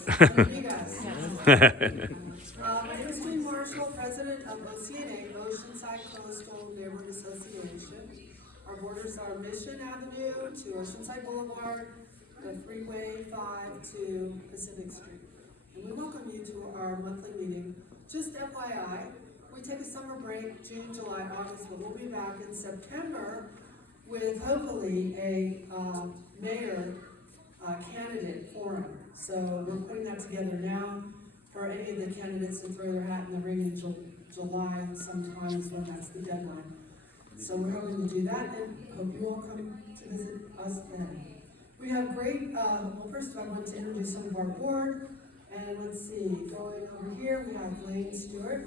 You guys. My name is Jean Marshall, president of Oceanside Coastal Neighborhood Association. Our borders are Mission Avenue to Oceanside Boulevard, the Freeway 5 to Pacific Street. And we welcome you to our monthly meeting. Just FYI, we take a summer break, June, July, August, but we'll be back in September with hopefully a mayor candidate forum. So we're putting that together now for any of the candidates to throw their hat in the ring in July sometimes when that's the deadline. So we're hoping to do that and hope you all come to visit us then. We have great, well first of all I want to introduce some of our board. And let's see, going over here we have Lane Stewart.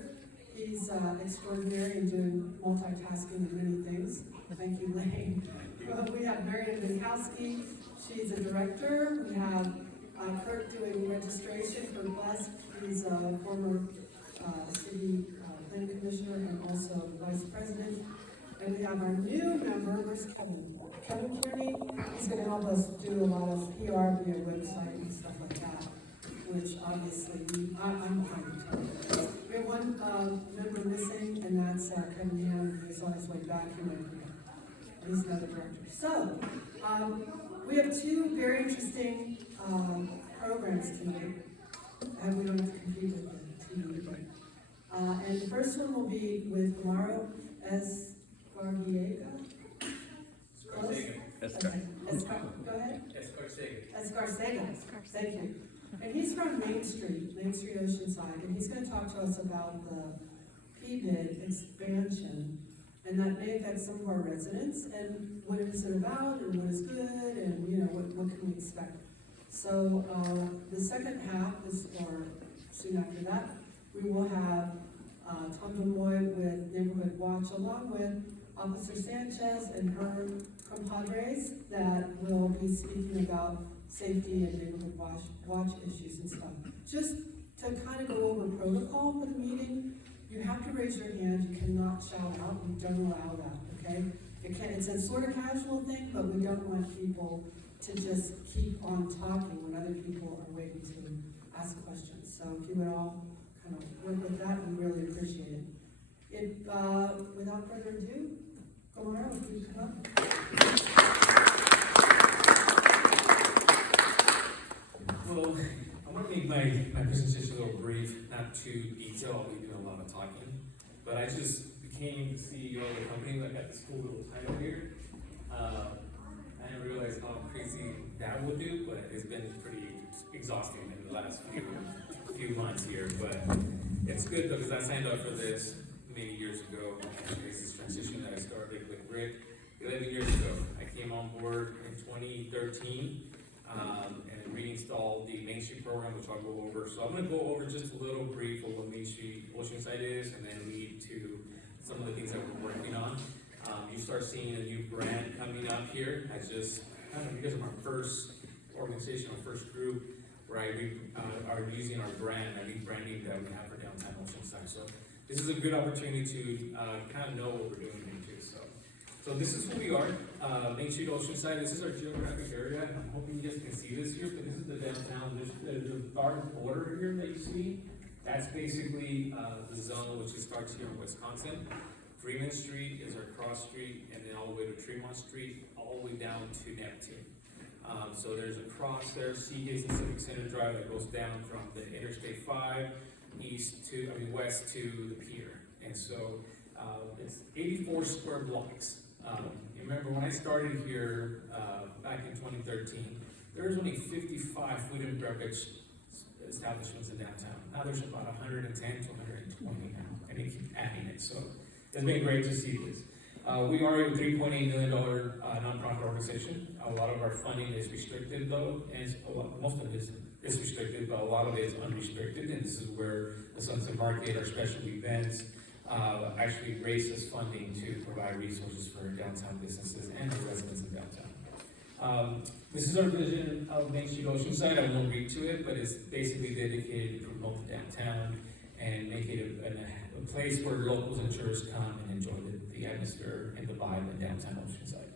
He's extraordinary and doing multitasking and many things. Thank you, Lane. We have Marian Minkowski. She's a director. We have Kurt doing registration for BUS. He's a former city planning commissioner and also vice president. And we have our new member, where's Kevin? Kevin Kearney. He's going to help us do a lot of PR via website and stuff like that, which obviously I'm trying to tell you. We have one member missing, and that's Kevin Ham, who's on his way back. He's another director. So, we have two very interesting programs tonight, and we don't have to compete with the TV. And the first one will be with Gumaro Escarcega. Go ahead. Escarcega. Thank you. And he's from Main Street Oceanside, and he's going to talk to us about the PBID expansion, and that may affect some of our residents, and what is it about, and what is good, and what can we expect. So the second half is, or soon after that, we will have Tom DeMoy with Neighborhood Watch, along with Officer Sanchez and her compadres that will be speaking about safety and neighborhood watch issues and stuff. Just to kind of go over protocol for the meeting, you have to raise your hand. You cannot shout out. We don't allow that, okay? It's a sort of casual thing, but we don't want people to just keep on talking when other people are waiting to ask questions. So if you would all kind of work with that, we really appreciate it. Without further ado, Gumaro, if you come up. Well, I want to make my presentation a little brief, not too detailed. I'll be doing a lot of talking. But I just became the CEO of the company. I got this cool little title here. I didn't realize how crazy that would do, but it's been pretty exhausting in the last few months here. But it's good because I signed up for this many years ago. It's this transition that I started with Rick 11 years ago. I came on board in 2013. And reinstalled the Main Street program, which I'll go over. So I'm going to go over just a little brief of what Main Street Oceanside is, and then lead to some of the things that we're working on. You start seeing a new brand coming up here. I just kind of, because of our first organization, our first group, where I are using our brand, our new branding that we have for downtown Oceanside. So this is a good opportunity to kind of know what we're doing here too. So this is who we are, Main Street Oceanside. This is our geographic area. I'm hoping you guys can see this here, but this is the downtown. There's the dark border here that you see. That's basically the zone which starts here in Wisconsin. Freeman Street is our cross street, and then all the way to Tremont Street, all the way down to Neptune. So there's a cross there, Seagate and Civic Center Drive, that goes down from the Interstate 5 west to the pier. And so it's 84 square blocks. You remember when I started here back in 2013, there was only 55 food and beverage establishments in downtown. Now there's about 110 to 120 now, and they keep adding it. So it's been great to see this. We are a $3.8 million nonprofit organization. A lot of our funding is restricted though, and most of it is restricted, but a lot of it is unrestricted, and this is where the Sunset Market, our special events, actually raises funding to provide resources for downtown businesses and the residents of downtown. This is our vision of Main Street Oceanside. I won't read to it, but it's basically dedicated to promote the downtown and make it a place where locals and tourists come and enjoy the atmosphere and the vibe in downtown Oceanside.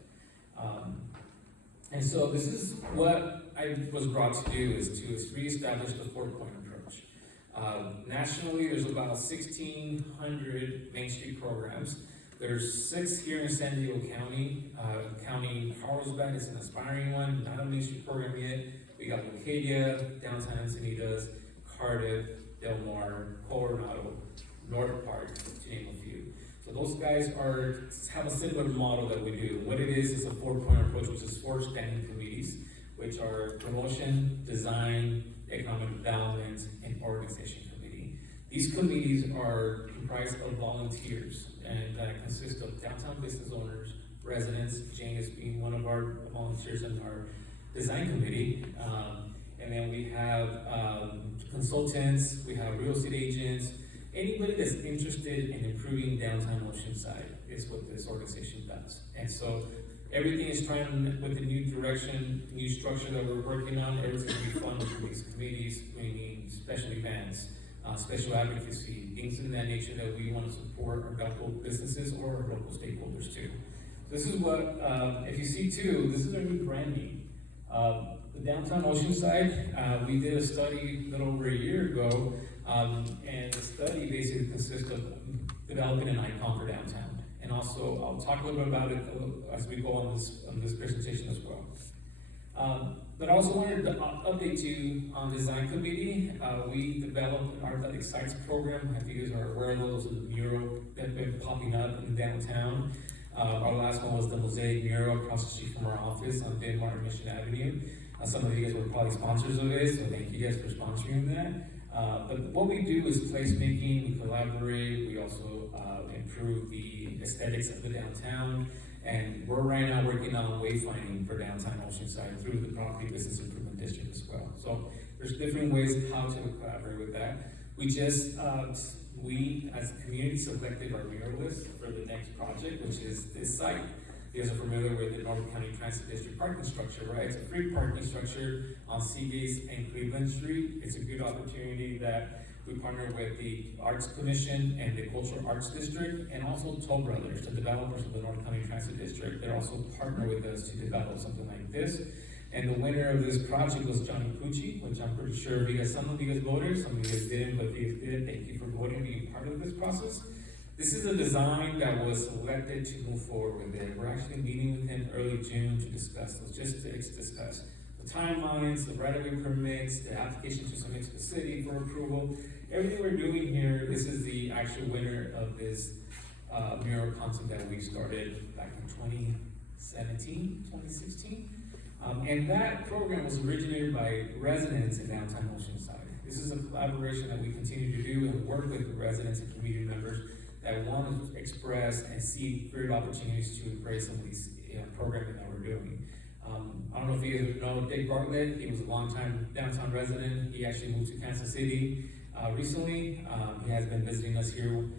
And so this is what I was brought to do is to reestablish the four-point approach. Nationally, there's about 1,600 Main Street programs. There's 6 here in San Diego County. County Carlsbad is an aspiring one, not a Main Street program yet. We got Leucadia, downtown Encinitas, Cardiff, Del Mar, Coronado, North Park, to name a few. So those guys have a similar model that we do. What it is a four-point approach, which is 4 standing committees, which are promotion, design, economic development, and organization committee. These committees are comprised of volunteers and consist of downtown business owners, residents, Jane is being one of our volunteers in our design committee. And then we have consultants, we have real estate agents, anybody that's interested in improving downtown Oceanside is what this organization does. And so everything is trying with the new direction, new structure that we're working on, everything's gonna be funded through these committees, meaning special events, special advocacy, things in that nature that we want to support our local businesses or our local stakeholders too. This is what, if you see too, this is our new branding. The downtown Oceanside, we did a study a little over a year ago, and the study basically consists of developing an icon for downtown. And also, I'll talk a little bit about it as we go on this presentation as well. But I also wanted to update you on design committee. We developed an athletic sites program. I think you guys are aware of those, the mural that have been popping up in downtown. Our last one was the mosaic mural across the street from our office on Ben Martin Mission Avenue. Some of you guys were probably sponsors of it, so thank you guys for sponsoring that. But what we do is placemaking, we collaborate, we also improve the aesthetics of the downtown, and we're right now working on wayfinding for downtown Oceanside through the Property Business Improvement District as well. So there's different ways how to collaborate with that. We just, we as a community selected our muralist for the next project, which is this site. You guys are familiar with the North County Transit District parking structure, right? It's a free parking structure on Seagates and Cleveland Street. It's a good opportunity that we partner with the Arts Commission and the Cultural Arts District, and also Toll Brothers, the developers of the North County Transit District. They're also partner with us to develop something like this. And the winner of this project was Johnny Pucci, which I'm pretty sure some of you guys voted, some of you guys didn't, but if you did, thank you for voting, being part of this process. This is a design that was selected to move forward with it. We're actually meeting with him early June to discuss logistics, discuss the timelines, the right-of-way permits, the application to submit to the city for approval. Everything we're doing here, this is the actual winner of this mural concept that we started back in 2016. And that program was originated by residents in downtown Oceanside. This is a collaboration that we continue to do and work with the residents and community members that want to express and see great opportunities to embrace some of these programming that we're doing. I don't know if you know Dick Bartlett. He was a longtime downtown resident. He actually moved to Kansas City recently. He has been visiting us here.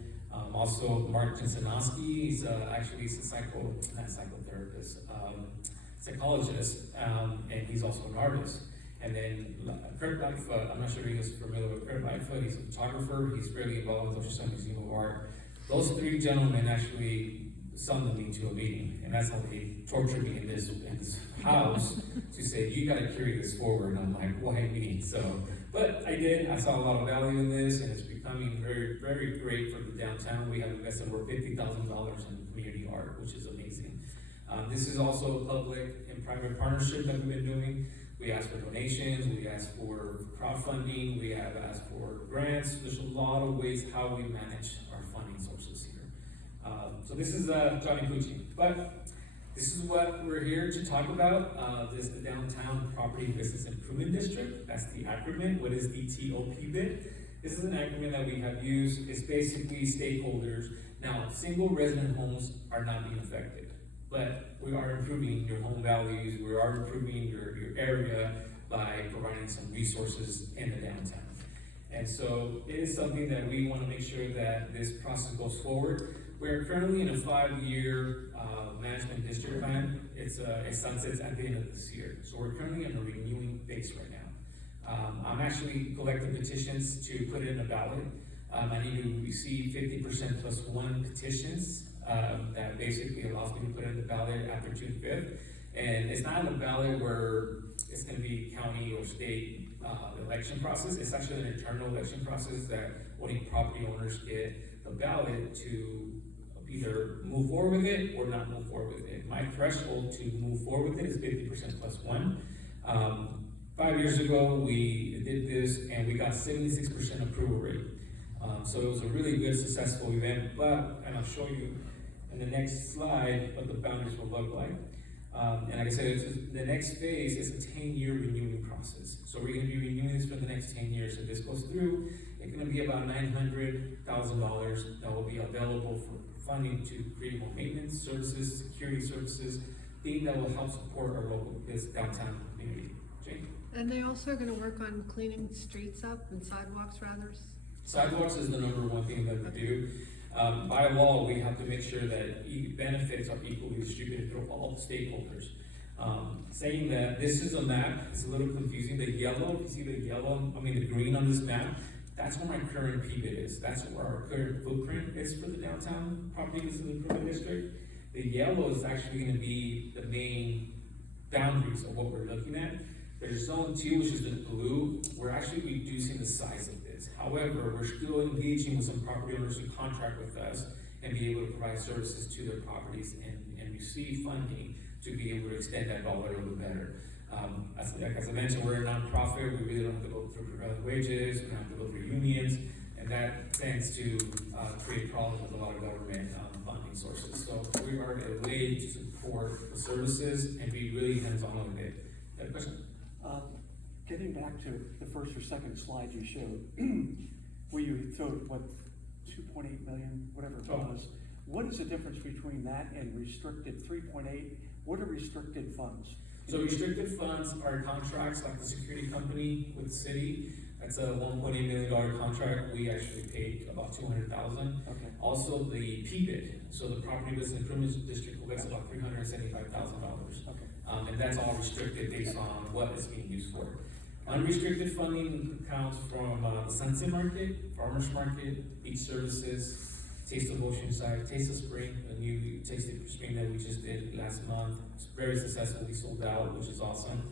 Also, Mark Jensenowski, he's actually a psychologist, and he's also an artist. And then Kurt Lightfoot, I'm not sure if you guys are familiar with Kurt Lightfoot. He's a photographer. He's fairly involved with Oceanside Museum of Art. Those 3 gentlemen actually summoned me to a meeting, and that's how they tortured me in this house to say, you gotta carry this forward. And I'm like, why me? So, but I did. I saw a lot of value in this, and it's becoming very, very great for the downtown. We have invested over $50,000 in community art, which is amazing. This is also a public and private partnership that we've been doing. We ask for donations, we ask for crowdfunding, we have asked for grants. There's a lot of ways how we manage our funding sources here. So this is Johnny Pucci, but this is what we're here to talk about. This is the Downtown Property Business Improvement District. That's the acronym. What is the TOP bit? This is an acronym that we have used. It's basically stakeholders. Now, single resident homes are not being affected, but we are improving your home values. We are improving your area by providing some resources in the downtown. And so it is something that we want to make sure that this process goes forward. We're currently in a 5-year management district plan. It sunsets at the end of this year. So we're currently in a renewing phase right now. I'm actually collecting petitions to put it in a ballot. I need to receive 50% plus 1 petitions that basically allows me to put it in the ballot after June 5th. And it's not a ballot where it's gonna be county or state, election process. It's actually an internal election process that only property owners get the ballot to either move forward with it or not move forward with it. My threshold to move forward with it is 50% plus one. 5 years ago, we did this and we got 76% approval rate. So it was a really good, successful event, and I'll show you in the next slide what the boundaries will look like. And like I said, the next phase is a 10-year renewing process. So we're gonna be renewing this for the next 10 years. If this goes through, it's gonna be about $900,000 that will be available for funding to create more maintenance services, security services, things that will help support our local downtown community. Jane? And they also are gonna work on cleaning streets up and sidewalks rather? Sidewalks is the number one thing that we do. By law, we have to make sure that benefits are equally distributed through all stakeholders. Saying that this is a map, it's a little confusing. The yellow, if you see the green on this map, that's where my current PBIT is. That's where our current footprint is for the downtown property business improvement district. The yellow is actually gonna be the main boundaries of what we're looking at. There's zone 2, which is the blue. We're actually reducing the size of this. However, we're still engaging with some property owners who contract with us and be able to provide services to their properties and receive funding to be able to extend that dollar a little better. As I mentioned, we're a nonprofit. We really don't have to go through prevailing wages. We don't have to go through unions, and that tends to create problems with a lot of government funding sources. So we are a way to support the services and be really hands-on with it. You have a question? Getting back to the first or second slide you showed, where you showed what 2.8 million, whatever it was. What is the difference between that and restricted 3.8? What are restricted funds? So restricted funds are contracts like the security company with the city. That's a $1.8 million contract. We actually paid about $200,000. Okay. Also the PBIT, so the Property Business Improvement District collects about $375,000. Okay. And that's all restricted based on what it's being used for. Unrestricted funding accounts from the Sunset Market, Farmers Market, Beach Services, Taste of Oceanside, Taste of Spring, a new Taste of Spring that we just did last month. It's very successfully sold out, which is awesome.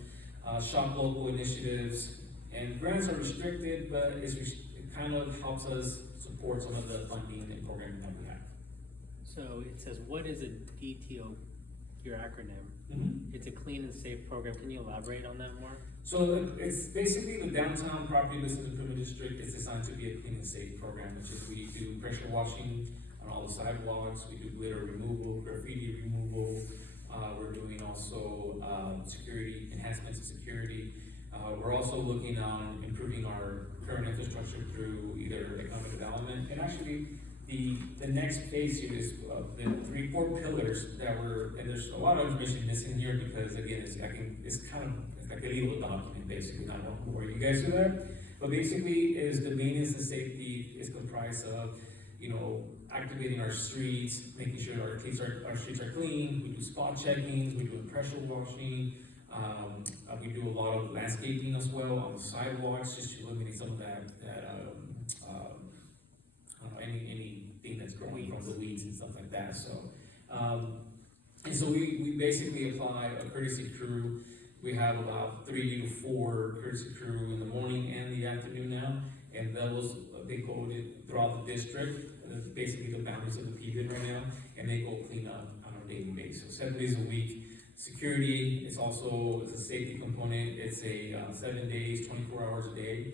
Shop local initiatives, and grants are restricted, but it kind of helps us support some of the funding and programming that we have. So it says, what is a DTO, your acronym? Mm-hmm. It's a clean and safe program. Can you elaborate on that more? So it's basically the downtown property business improvement district is designed to be a clean and safe program, which is we do pressure washing on all the sidewalks, we do glitter removal, graffiti removal, we're doing also security, enhancements of security. We're also looking on improving our current infrastructure through either economic development, and actually the next phase here is the 4 pillars that and there's a lot of information missing here because again, it's like a legal document basically, not going to bore you guys with that. But basically is the maintenance and safety is comprised of, activating our streets, making sure our streets are clean, we do spot checking, we do pressure washing, we do a lot of landscaping as well on the sidewalks, just to eliminate some of anything that's growing from the weeds and stuff like that. So, and so we basically apply a courtesy crew. We have about 3 to 4 courtesy crew in the morning and the afternoon now, and they go throughout the district. Basically the boundaries of the PBIT right now, and they go clean up on a daily basis. 7 days a week. Security, it's a safety component. It's a 7 days, 24 hours a day.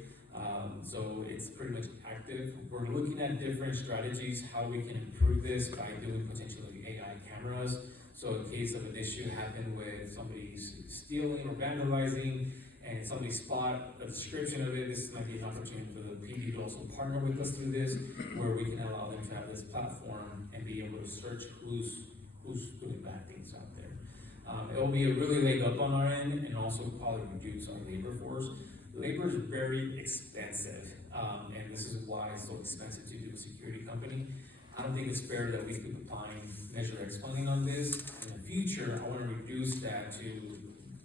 So it's pretty much active. We're looking at different strategies, how we can improve this by doing potentially AI cameras. So in case of an issue happen with somebody stealing or vandalizing, and somebody spot a description of it, this might be an opportunity for the PD to also partner with us through this, where we can allow them to have this platform and be able to search who's doing bad things out there. It will be a really leg up on our end, and also probably reduce our labor force. Labor is very expensive, and this is why it's so expensive to do a security company. I don't think it's fair that we keep applying Measure X funding on this. In the future, I want to reduce that to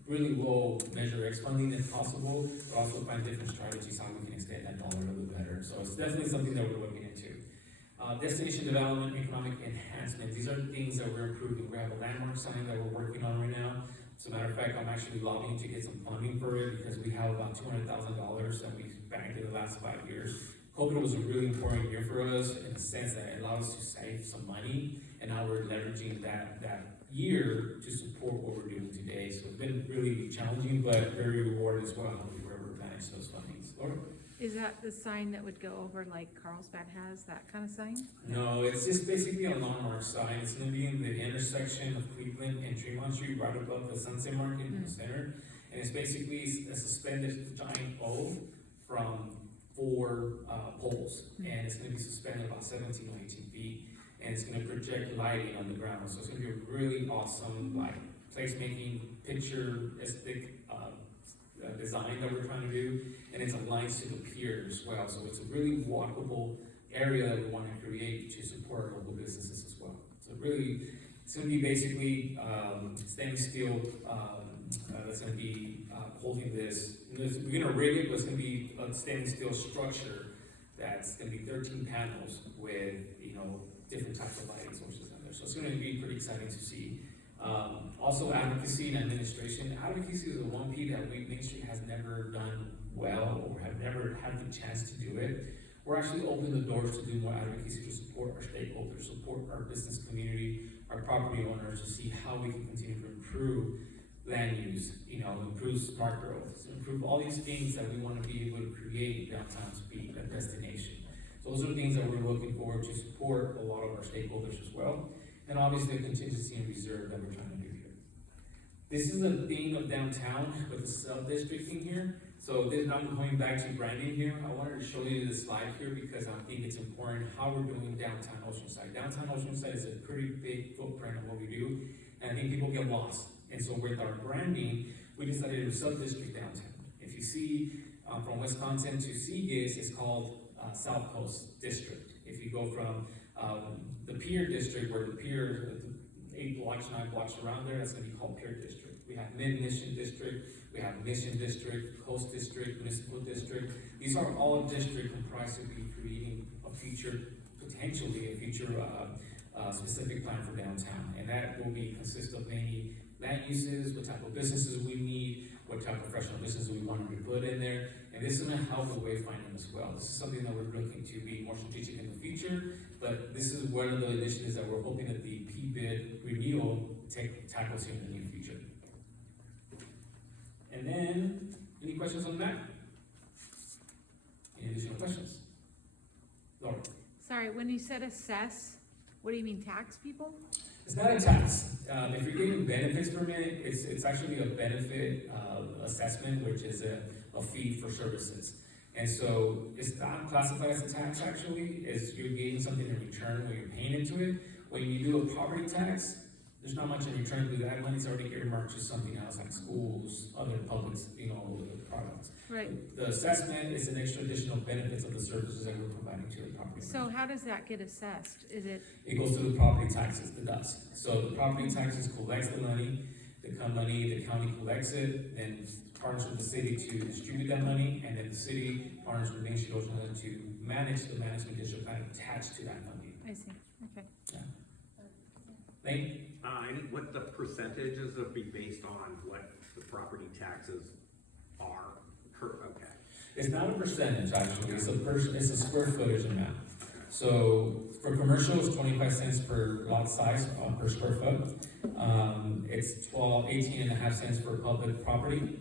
really low Measure X funding if possible, but also find different strategies how we can extend that dollar a little better. So it's definitely something that we're looking into. Destination development, economic enhancement. These are things that we're improving. We have a landmark sign that we're working on right now. As a matter of fact, I'm actually lobbying to get some funding for it because we have about $200,000 that we banked in the last 5 years. COVID was a really important year for us in the sense that it allowed us to save some money, and now we're leveraging that year to support what we're doing today. So it's been really challenging, but very rewarding as well. We were able to manage those fundings. Laura? Is that the sign that would go over like Carlsbad has, that kind of sign? No, it's just basically a landmark sign. It's gonna be in the intersection of Cleveland and Tremont Street, right above the Sunset Market in the center. And it's basically a suspended giant O from 4 poles. And it's gonna be suspended about 17 or 18 feet. And it's gonna project lighting on the ground. So it's gonna be a really awesome, like, placemaking, picturesque, design that we're trying to do, and it's aligned to the pier as well. So it's a really walkable area that we want to create to support our local businesses as well. So really, it's going to be basically stainless steel that's going to be holding this. We're going to rig it, but it's going to be a stainless steel structure that's going to be 13 panels with, you know, different types of lighting sources on there. So it's going to be pretty exciting to see. Also, advocacy and administration. Advocacy is the one piece that Main Street has never done well, or have never had the chance to do it. We're actually opening the doors to do more advocacy to support our stakeholders, support our business community, our property owners, to see how we can continue to improve land use, you know, improve smart growth, improve all these things that we want to be able to create downtown to be a destination. So those are things that we're looking forward to support a lot of our stakeholders as well. And obviously a contingency and reserve that we're trying to do here. This is a theme of downtown with the sub-districting here. So this, I'm going back to branding here. I wanted to show you this slide here because I think it's important how we're doing downtown Oceanside. Downtown Oceanside is a pretty big footprint of what we do, and I think people get lost. And so with our branding, we decided to sub-district downtown. If you see from Wisconsin to Seagate, it's called South Coast District. If you go from the Pier District, where the pier, 8 blocks, 9 blocks around there, that's going to be called Pier District. We have Mid-Mission District, we have Mission District, Coast District, Municipal District. These are all districts comprised of creating a future, potentially a future specific plan for downtown. And that will be consist of many land uses, what type of businesses we need, what type of professional businesses we want to put in there. And this is going to help with wayfinding as well. This is something that we're looking to be more strategic in the future, but this is one of the initiatives that we're hoping that the PBID renewal tackles here in the near future. And then, any questions on that? Any additional questions? Laura? Sorry, when you said assess, what do you mean, tax people? It's not a tax. If you're getting benefits from it, it's actually a benefit assessment, which is a fee for services. And so it's not classified as a tax actually, it's you're getting something in return when you're paying into it. When you do a property tax, there's not much in return because that money's already earmarked to something else like schools, other public, you know, products. Right. The assessment is an extra additional benefits of the services that we're providing to the property. So how does that get assessed? Is it, It goes to the property taxes, the dust. So the property taxes collects the money, the county collects it, then partners with the city to distribute that money, and then the city partners with Main Street Oceanside to manage the management district plan attached to that funding. I see, okay. Lane? And what the percentages would be based on what the property taxes are per, okay. It's not a percentage actually, it's a square footage amount. So for commercial, it's 25 cents per lot size, per square foot. It's 18.5 cents for public property,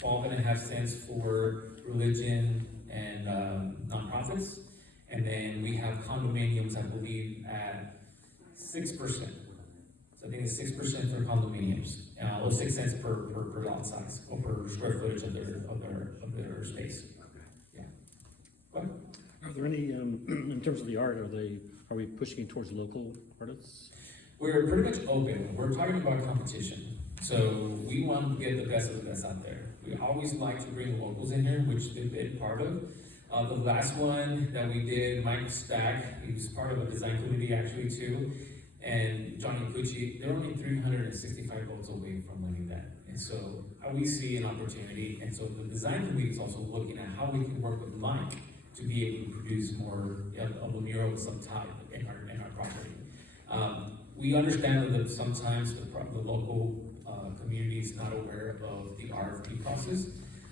12.5 cents for religion and nonprofits. And then we have condominiums, I believe, at 6%. So I think it's 6% for condominiums, or 6 cents per lot size, or per square footage of their space. Yeah. What? Are there any, in terms of the art, are we pushing towards local artists? We're pretty much open. We're talking about competition. So we want to get the best of the best out there. We always like to bring locals in here, which they've been part of. The last one that we did, Mike Stack, he was part of a design committee actually too, and Johnny Pucci, they're only 365 votes away from winning that. And so we see an opportunity, and so the design committee is also looking at how we can work with Mike to be able to produce more of a mural of some type in our property. We understand that sometimes the local communities not aware of the RFP process.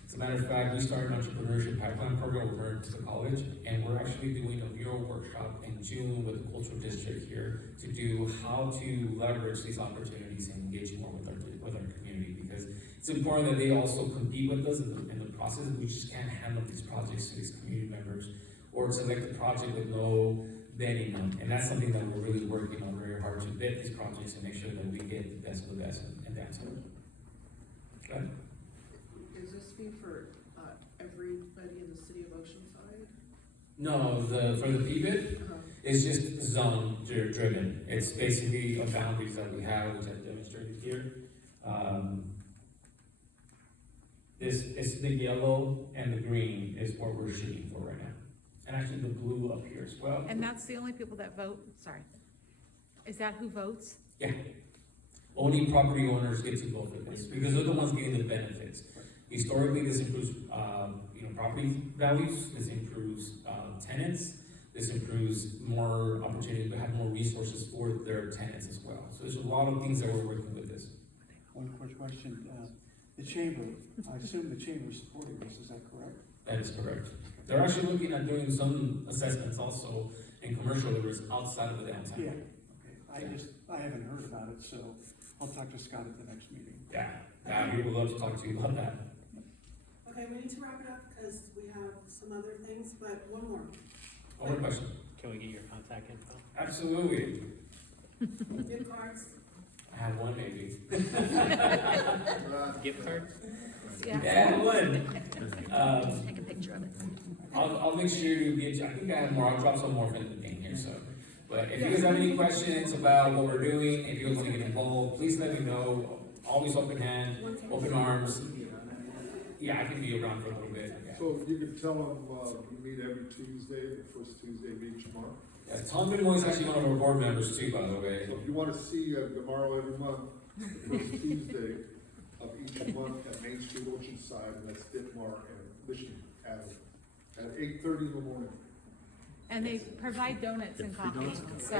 As a matter of fact, we started an entrepreneurship pipeline program with Merritt Vista College, and we're actually doing a mural workshop in June with the cultural district here to do how to leverage these opportunities and engage more with our community, because it's important that they also compete with us in the process. We just can't handle these projects to these community members or select a project with no vetting them. And that's something that we're really working on very hard, to vet these projects and make sure that we get the best of the best and dance with it. Okay? Is this fee for everybody in the city of Oceanside? No, for the PBID, it's just zone driven. It's basically a boundaries that we have, which I've demonstrated here. It's the yellow and the green is what we're shooting for right now. And actually the blue up here as well. And that's the only people that vote, sorry. Is that who votes? Yeah. Only property owners get to vote for this, because they're the ones getting the benefits. Historically, this improves, property values, this improves, tenants, this improves more opportunity to have more resources for their tenants as well. So there's a lot of things that we're working with this. One quick question, the chamber, I assume the chamber is supporting this, is that correct? That is correct. They're actually looking at doing some assessments also in commercial areas outside of the downtown. Yeah, okay, I haven't heard about it, so I'll talk to Scott at the next meeting. Yeah, we would love to talk to you about that. Okay, we need to wrap it up because we have some other things, but one more. One more question. Can we get your contact info? Absolutely. Gift cards. I have one maybe. Gift cards? Yeah, one. Take a picture of it. I'll make sure to get you, I think I have more, I'll drop some more in the thing here, so. But if you guys have any questions about what we're doing, if you guys want to get involved, please let me know. Always open hand, open arms. Yeah, I can be around for a little bit. So you can tell them, you meet every Tuesday, the first Tuesday of each month. Yeah, Tom Benoit is actually one of our board members too, by the way. So if you want to see Gumaro every month, the first Tuesday of each month at Main Street, Oceanside, and that's Ditmar and Michigan Avenue, at 8:30 in the morning. And they provide donuts and coffee, so.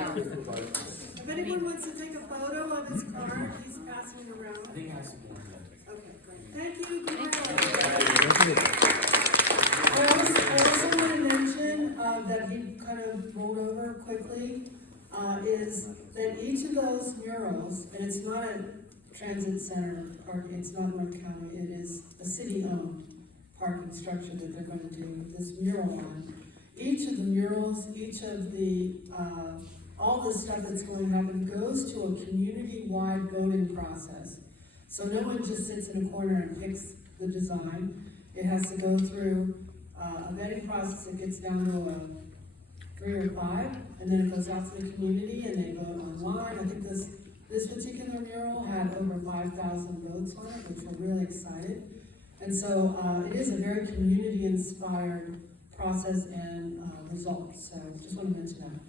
If anyone wants to take a photo of his card, he's passing it around. I think I have some more. Okay, great. Thank you. I also want to mention, that he kind of rolled over quickly, is that each of those murals, and it's not a transit center, or it's not North County, it is a city-owned parking structure that they're going to do this mural on. Each of the murals, each of the, all the stuff that's going to happen goes to a community-wide voting process. So no one just sits in a corner and picks the design. It has to go through a vetting process that gets down to a 3 or 5, and then it goes out to the community and they vote online. I think this particular mural had over 5,000 votes on it, which we're really excited. And so it is a very community-inspired process and results. So just want to mention that.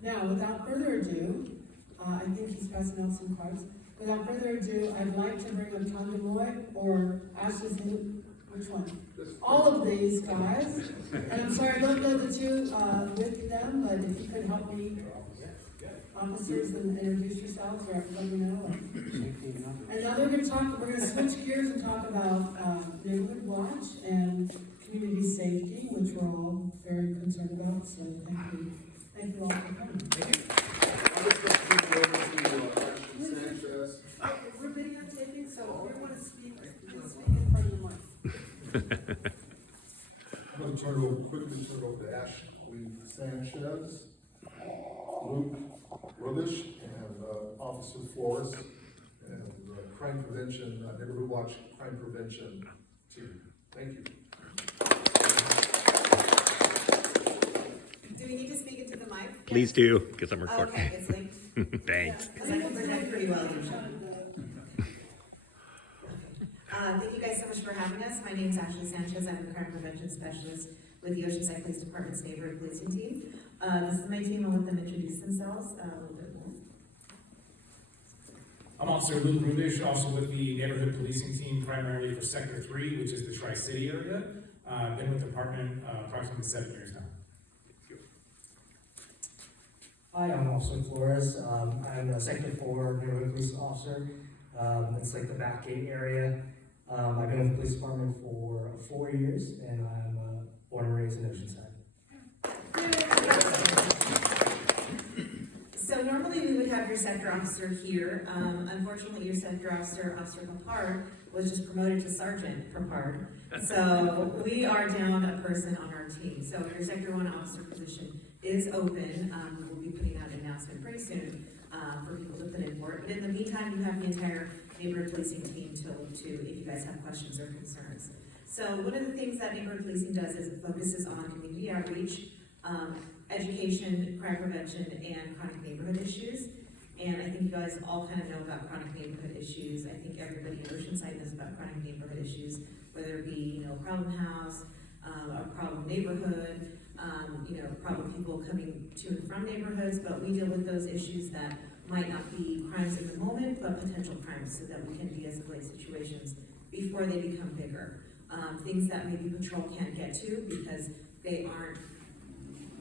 Now, without further ado, I think he's passing out some cards. Without further ado, I'd like to bring up Tom DeMoy or Ashley, which one? All of these guys. And I'm sorry, I don't know the two with them, but if you could help me, officers, and introduce yourselves, or let me know. And now we're going to switch gears and talk about neighborhood watch and community safety, which we're all very concerned about. So thank you. Thank you all for coming. We're videotaping, so if you want to speak, you can speak in front of the mic. I'm going to quickly turn it over to Ashley Sanchez, Luke Rubbish, and Officer Flores, and Crime Prevention, Neighborhood Watch Crime Prevention team. Thank you. Do we need to speak into the mic? Please do, because I'm recording. Okay, it's linked. Thanks. Because I can present pretty well usually. Thank you guys so much for having us. My name is Ashley Sanchez. I'm the crime prevention specialist with the Oceanside Police Department's neighborhood policing team. This is my team. I'll let them introduce themselves a little bit more. I'm Officer Luke Rubish, also with the neighborhood policing team, primarily for Sector 3, which is the Tri-City area. I've been with the department approximately 7 years now. Hi, I'm Officer Flores. I'm a Sector 4 neighborhood police officer. It's like the back gate area. I've been with the police department for 4 years, and I'm born and raised in Oceanside. So normally we would have your sector officer here. Unfortunately, your sector officer, Officer Papard, was just promoted to Sergeant Papard. So we are down a person on our team. So your Sector 1 officer position is open. We'll be putting out an announcement pretty soon for people to put in for it. But in the meantime, you have the entire neighborhood policing team to if you guys have questions or concerns. So one of the things that neighborhood policing does is it focuses on community outreach, education, crime prevention, and chronic neighborhood issues. And I think you guys all kind of know about chronic neighborhood issues. I think everybody in Oceanside knows about chronic neighborhood issues, whether it be, problem house, a problem neighborhood, problem people coming to and from neighborhoods, but we deal with those issues that might not be crimes in the moment, but potential crimes, so that we can de-escalate situations before they become bigger. Things that maybe patrol can't get to because they aren't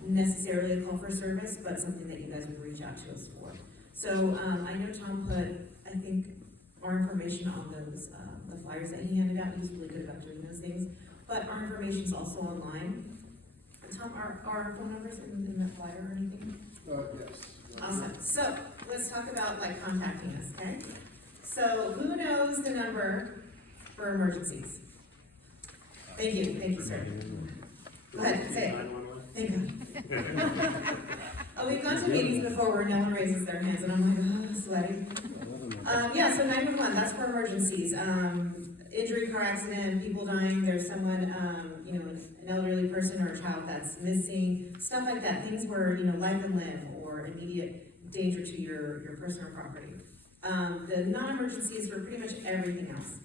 necessarily a call for service, but something that you guys would reach out to us for. So I know Tom put, I think, our information on those, the flyers that he handed out. He's really good about doing those things. But our information is also online. Tom, are our phone numbers in that flyer or anything? Yes. Awesome. So let's talk about contacting us, okay? So who knows the number for emergencies? Thank you, sir. Go ahead, say it. Thank you. Oh, we've gone to meetings before where no one raises their hands, and I'm like, oh, sweaty. So 911, that's for emergencies. Injury, car accident, people dying, there's someone, an elderly person or a child that's missing, stuff like that. Things where, life and limb or immediate danger to your person or property. The non-emergencies for pretty much everything else.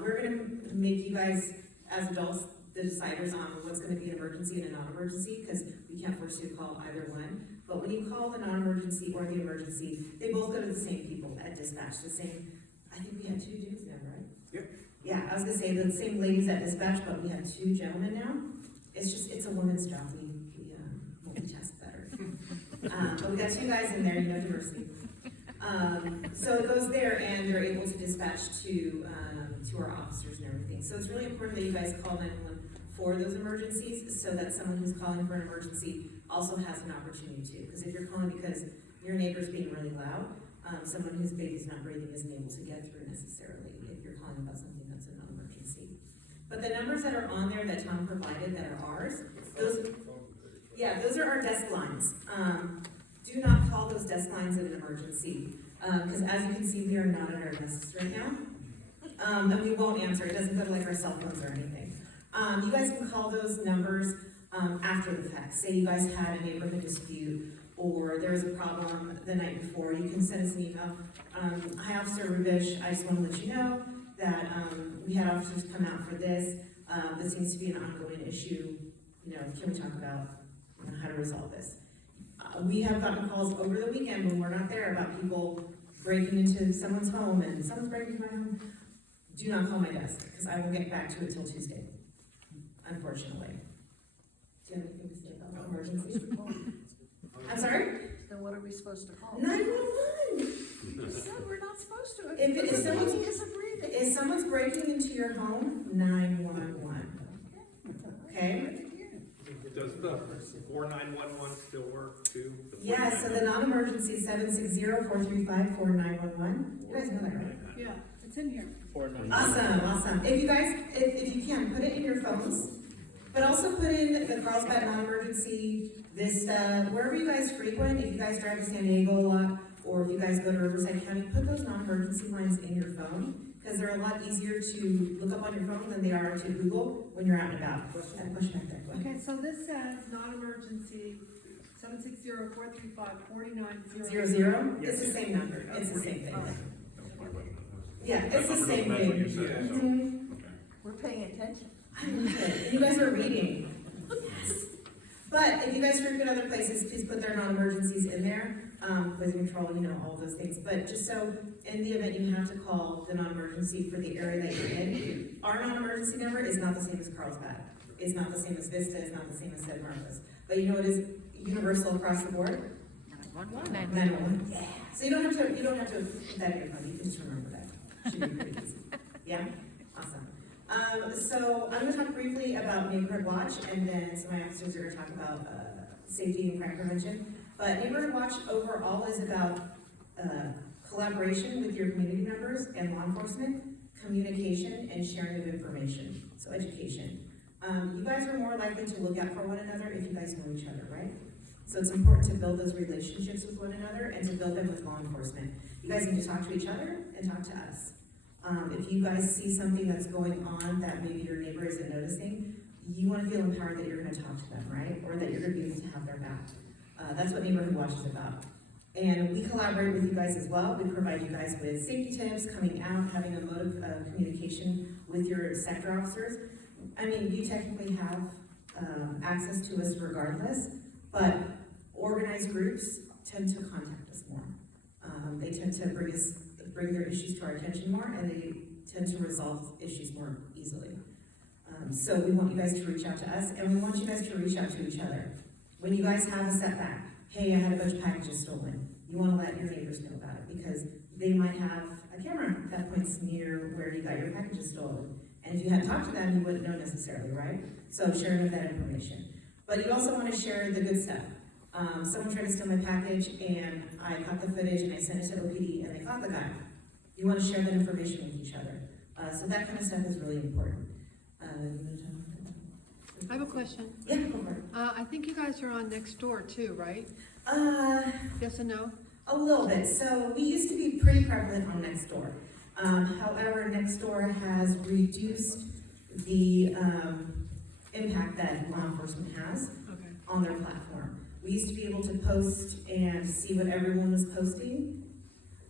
We're gonna make you guys, as adults, the deciders on what's gonna be an emergency and a non-emergency, because we can't force you to call either one. But when you call the non-emergency or the emergency, they both go to the same people at dispatch, the same, I think we had 2 dudes now, right? Yep. Yeah, I was gonna say the same ladies at dispatch, but we have 2 gentlemen now. It's a woman's job, we multitask better. But we got 2 guys in there, diversity. So it goes there and they're able to dispatch to our officers and everything. So it's really important that you guys call 911 for those emergencies, so that someone who's calling for an emergency also has an opportunity to. Because if you're calling because your neighbor's being really loud, someone whose baby's not breathing isn't able to get through necessarily if you're calling about something that's a non-emergency. But the numbers that are on there that Tom provided that are ours, those are our desk lines. Do not call those desk lines in an emergency, because as you can see, we are not at our desks right now. And we won't answer. It doesn't go to our cell phones or anything. You guys can call those numbers after the fact. Say you guys had a neighborhood dispute, or there was a problem the night before. You can send us an email. Hi, Officer Rubish. I just want to let you know that we had officers come out for this. This seems to be an ongoing issue. Can we talk about how to resolve this? We have gotten calls over the weekend when we're not there about people breaking into someone's home, and someone's breaking into my home. Do not call my desk, because I won't get back to it till Tuesday, unfortunately. Do you have anything to say about emergencies? I'm sorry? Then what are we supposed to call? 911! You said we're not supposed to. If someone's breaking into your home, 911. Okay? Does the 4911 still work too? Yeah, so the non-emergency is 760-435-4911. You guys know that, right? Yeah, it's in here. Awesome. If you guys, if you can, put it in your phones, but also put in the Carlsbad non-emergency, Vista, wherever you guys frequent. If you guys drive to San Diego a lot, or if you guys go to Riverside County, put those non-emergency lines in your phone, because they're a lot easier to look up on your phone than they are to Google when you're out and about. Push back there. Okay, so this says non-emergency, 760-435-4900. 00? It's the same number. It's the same thing. Yeah, it's the same thing. Mhm. We're paying attention. I love it. You guys are reading. Yes. But if you guys frequent other places, please put their non-emergencies in there. Poison control, all those things. But just so in the event you have to call the non-emergency for the area that you're in, our non-emergency number is not the same as Carlsbad. It's not the same as Vista. It's not the same as San Marcos. But it is universal across the board. 911. Yeah. So you don't have to put that in your phone. You can just remember that. Should be pretty easy. Yeah? Awesome. So I'm gonna talk briefly about Neighborhood Watch, and then some of my officers are gonna talk about, safety and crime prevention. But Neighborhood Watch overall is about, collaboration with your community members and law enforcement, communication, and sharing of information, so education. You guys are more likely to look out for one another if you guys know each other, right? So it's important to build those relationships with one another and to build them with law enforcement. You guys need to talk to each other and talk to us. If you guys see something that's going on that maybe your neighbor isn't noticing, you want to feel empowered that you're going to talk to them, right? Or that you're going to be able to have their back. That's what Neighborhood Watch is about. And we collaborate with you guys as well. We provide you guys with safety tips, coming out, having a mode of communication with your sector officers. I mean, you technically have access to us regardless, but organized groups tend to contact us more. They tend to bring their issues to our attention more, and they tend to resolve issues more easily. So we want you guys to reach out to us, and we want you guys to reach out to each other. When you guys have a setback, hey, I had a bunch of packages stolen, you want to let your neighbors know about it, because they might have a camera that points near where you got your packages stolen. And if you hadn't talked to them, you wouldn't know necessarily, right? So sharing of that information. But you also want to share the good stuff. Someone tried to steal my package, and I caught the footage, and I sent it to OPD, and they caught the guy. You want to share that information with each other. So that kind of stuff is really important. I have a question. Yeah, go for it. I think you guys are on Nextdoor too, right? Yes and no? A little bit. So we used to be pretty prevalent on Nextdoor. However, Nextdoor has reduced the impact that law enforcement has on their platform. We used to be able to post and see what everyone was posting.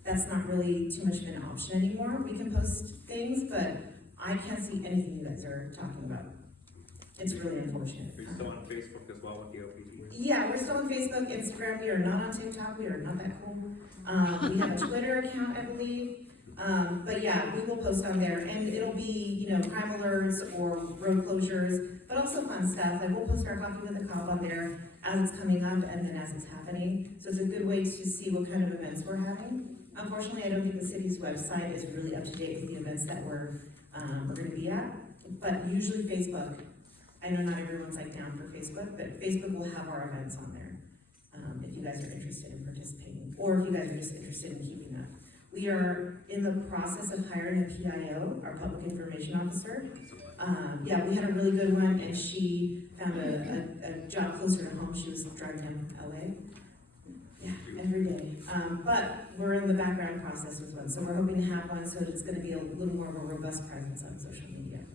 That's not really too much of an option anymore. We can post things, but I can't see anything you guys are talking about. It's really unfortunate. Are you still on Facebook as well with the OPD? Yeah, we're still on Facebook, Instagram. We are not on TikTok. We are not that cool. We have a Twitter account, I believe. But yeah, we will post on there, and it'll be, you know, crime alerts or road closures, but also fun stuff. Like we'll post our coffee with a cop on there as it's coming up and then as it's happening. So it's a good way to see what kind of events we're having. Unfortunately, I don't think the city's website is really up to date with the events that we're going to be at. But usually Facebook. I know not everyone's like down for Facebook, but Facebook will have our events on there if you guys are interested in participating, or if you guys are just interested in keeping up. We are in the process of hiring a PIO, our public information officer. Yeah, we had a really good one, and she found a job closer to home. She was driving down from LA. Yeah, every day. But we're in the background process with one, so we're hoping to have one so that it's going to be a little more of a robust presence on social media.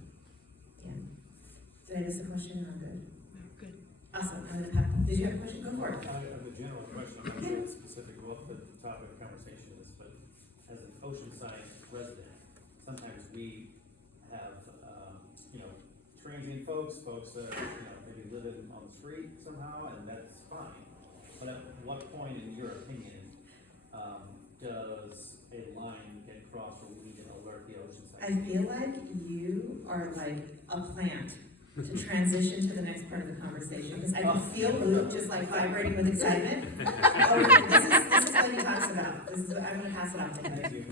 Yeah. Did I miss a question? I'm good. Good. Awesome. Did you have a question? Go for it. I have a general question. I'm not sure specific what the topic of conversation is, but as an Oceanside resident, sometimes we have, transient folks maybe living on the street somehow, and that's fine. But at what point, in your opinion, does a line get crossed where we need to alert the Oceanside? I feel like you are like a plant to transition to the next part of the conversation, because I can feel Luke just like vibrating with excitement. Oh, this is what he talks about. I'm going to pass it off to him.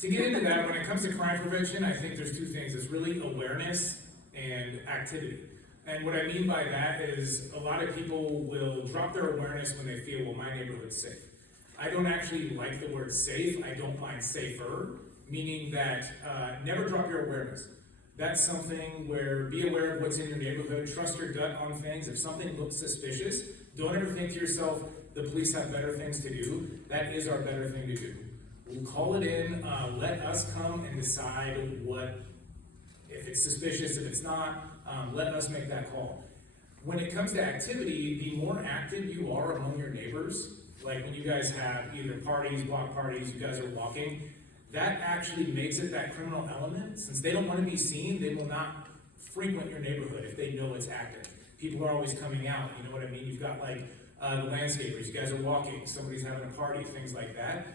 To get into that, when it comes to crime prevention, I think there's two things. It's really awareness and activity. And what I mean by that is a lot of people will drop their awareness when they feel, well, my neighborhood's safe. I don't actually like the word safe. I don't mind safer, meaning that never drop your awareness. That's something where be aware of what's in your neighborhood, trust your gut on things. If something looks suspicious, don't ever think to yourself, the police have better things to do. That is our better thing to do. We'll call it in, let us come and decide if it's suspicious, if it's not, let us make that call. When it comes to activity, the more active you are among your neighbors, like when you guys have either parties, block parties, you guys are walking, that actually makes it that criminal element. Since they don't want to be seen, they will not frequent your neighborhood if they know it's active. People are always coming out, you know what I mean? You've got like the landscapers, you guys are walking, somebody's having a party, things like that.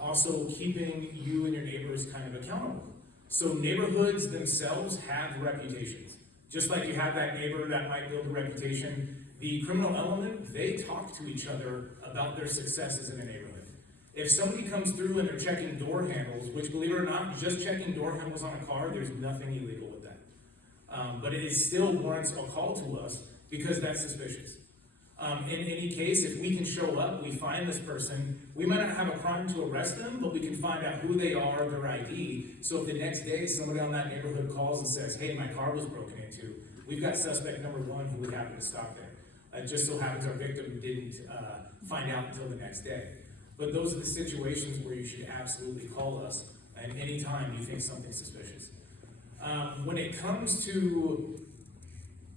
Also keeping you and your neighbors kind of accountable. So neighborhoods themselves have reputations. Just like you have that neighbor that might build a reputation, the criminal element, they talk to each other about their successes in a neighborhood. If somebody comes through and they're checking door handles, which believe it or not, just checking door handles on a car, there's nothing illegal with that. But it still warrants a call to us because that's suspicious. In any case, if we can show up, we find this person, we might not have a crime to arrest them, but we can find out who they are, their ID. So if the next day somebody on that neighborhood calls and says, hey, my car was broken into, we've got suspect number one who would happen to stop there. It just so happens our victim didn't find out until the next day. But those are the situations where you should absolutely call us at any time you think something's suspicious. When it comes to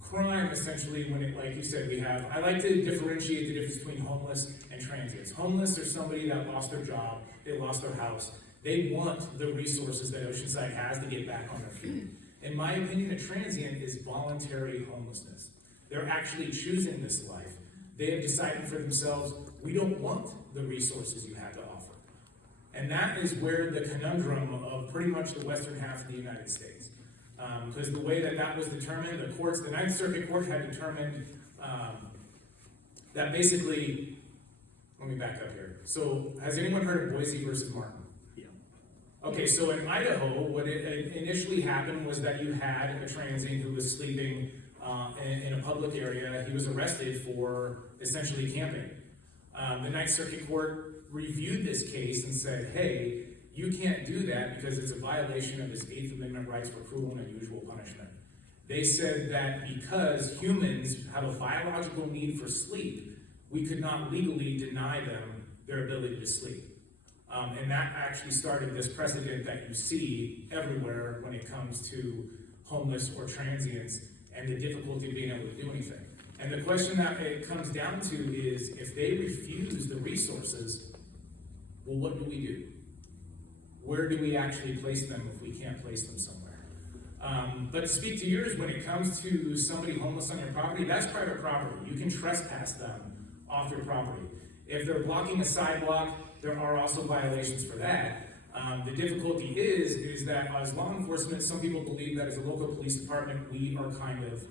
crime, essentially, when it, like you said, I like to differentiate the difference between homeless and transients. Homeless are somebody that lost their job, they lost their house, they want the resources that Oceanside has to get back on their feet. In my opinion, a transient is voluntary homelessness. They're actually choosing this life. They have decided for themselves, we don't want the resources you have to offer. And that is where the conundrum of pretty much the western half of the United States. Because the way that was determined, the courts, the Ninth Circuit Court had determined that basically, let me back up here. So, has anyone heard of Boise versus Martin? Yeah. Okay, so in Idaho, what it initially happened was that you had a transient who was sleeping in a public area. He was arrested for essentially camping. The Ninth Circuit Court reviewed this case and said, hey, you can't do that because it's a violation of his 8th Amendment rights for cruel and unusual punishment. They said that because humans have a biological need for sleep, we could not legally deny them their ability to sleep. And that actually started this precedent that you see everywhere when it comes to homeless or transients and the difficulty of being able to do anything. And the question that it comes down to is, if they refuse the resources, well, what do we do? Where do we actually place them if we can't place them somewhere? But to speak to yours, when it comes to somebody homeless on your property, that's private property. You can trespass them off your property. If they're blocking a sidewalk, there are also violations for that. The difficulty is that as law enforcement, some people believe that as a local police department, we are kind of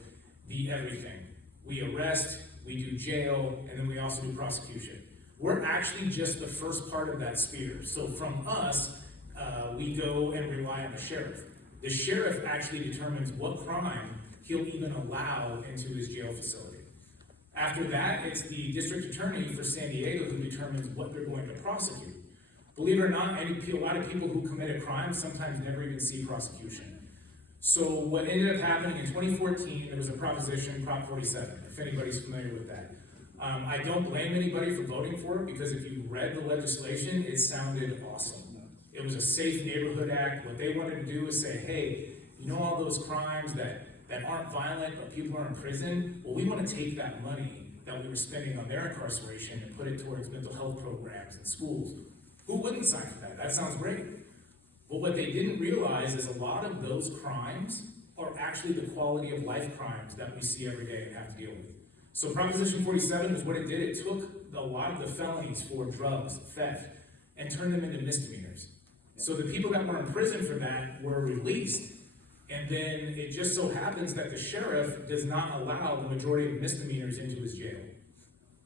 the everything. We arrest, we do jail, and then we also do prosecution. We're actually just the first part of that spear. So from us, we go and rely on the sheriff. The sheriff actually determines what crime he'll even allow into his jail facility. After that, it's the district attorney for San Diego who determines what they're going to prosecute. Believe it or not, a lot of people who commit a crime sometimes never even see prosecution. So what ended up happening in 2014, there was a proposition, Prop 47, if anybody's familiar with that. I don't blame anybody for voting for it because if you read the legislation, it sounded awesome. It was a safe neighborhood act. What they wanted to do is say, hey, you know all those crimes that aren't violent but people are in prison? Well, we want to take that money that we were spending on their incarceration and put it towards mental health programs and schools. Who wouldn't sign for that? That sounds great. But what they didn't realize is a lot of those crimes are actually the quality of life crimes that we see every day and have to deal with. So Proposition 47 is what it did. It took a lot of the felonies for drugs, theft, and turned them into misdemeanors. So the people that were in prison for that were released, and then it just so happens that the sheriff does not allow the majority of misdemeanors into his jail.